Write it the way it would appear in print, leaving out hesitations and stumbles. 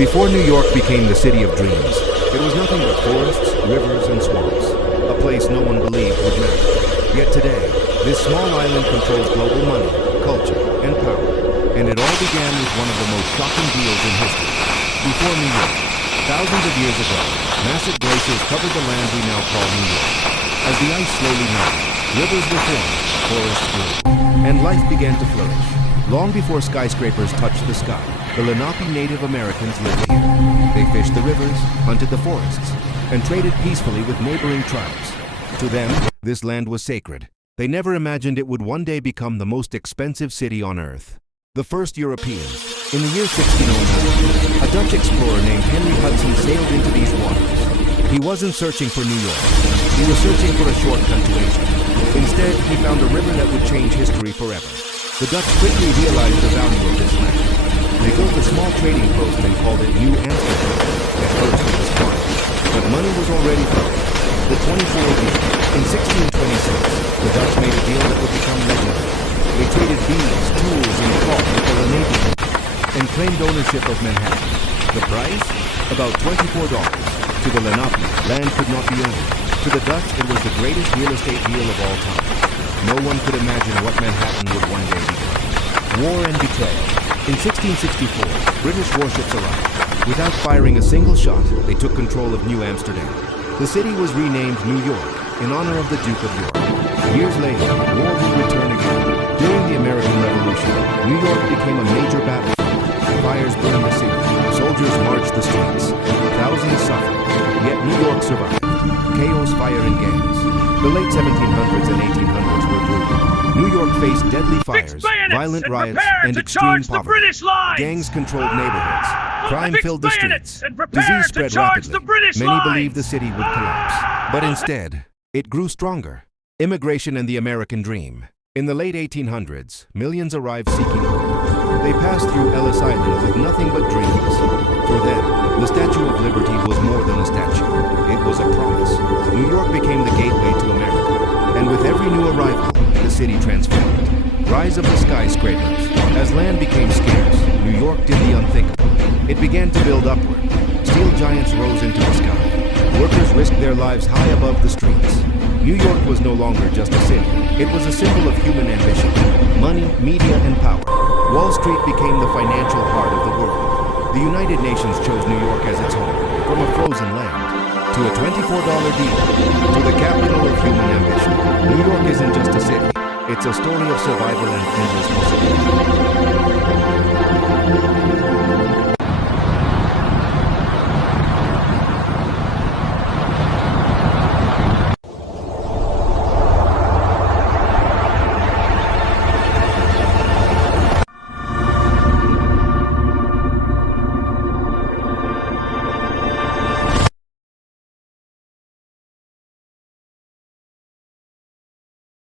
Before New York became the city of dreams, it was nothing but forests, rivers, and swamps, a place no one believed would matter. Yet today, this small island controls global money, culture, and power, and it all began with one of the most shocking deals in history. Before New York, thousands of years ago, massive glaciers covered the land we now call New York. As the ice slowly melted, rivers were formed, forests grew, and life began to flourish. Long before skyscrapers touched the sky, the Lenape Native Americans lived here. They fished the rivers, hunted the forests, and traded peacefully with neighboring tribes. To them, this land was sacred. They never imagined it would one day become the most expensive city on Earth. The first Europeans. In the year 1609, a Dutch explorer named Henry Hudson sailed into these waters. He wasn't searching for New York. He was searching for a shortcut to Asia. Instead, he found a river that would change history forever. The Dutch quickly realized the value of this land. They built a small trading post and called it New Amsterdam. At first it was quiet, but money was already flowing. The 24 deal. In 1626, the Dutch made a deal that would become legendary. They traded beads, tools, and cloth with the Lenape people, and claimed ownership of Manhattan. The price? About $24. To the Lenape, land could not be owned. To the Dutch, it was the greatest real estate deal of all time. No one could imagine what Manhattan would one day become. War and betrayal. In 1664, British warships arrived. Without firing a single shot, they took control of New Amsterdam. The city was renamed New York in honor of the Duke of York. Years later, war would return again. During the American Revolution, New York became a major battlefield. Fires burned the city. Soldiers marched the streets. Thousands suffered. Yet New York survived. Chaos, fire, and gangs. The late 1700s and 1800s were brutal. New York faced deadly fires, violent riots, and extreme poverty. Gangs controlled neighborhoods. Crime filled the streets. Disease spread rapidly. Many believed the city would collapse. But instead, it grew stronger. Immigration and the American dream. In the late 1800s, millions arrived seeking hope. They passed through Ellis Island with nothing but dreams. For them, the Statue of Liberty was more than a statue. It was a promise. New York became the gateway to America. And with every new arrival, the city transformed. Rise of the skyscrapers. As land became scarce, New York did the unthinkable. It began to build upward. Steel giants rose into the sky. Workers risked their lives high above the streets. New York was no longer just a city. It was a symbol of human ambition, money, media, and power. Wall Street became the financial heart of the world. The United Nations chose New York as its home, from a frozen land to a $24 deal, to the capital of human ambition. New York isn't just a city. It's a story of survival and endless possibility.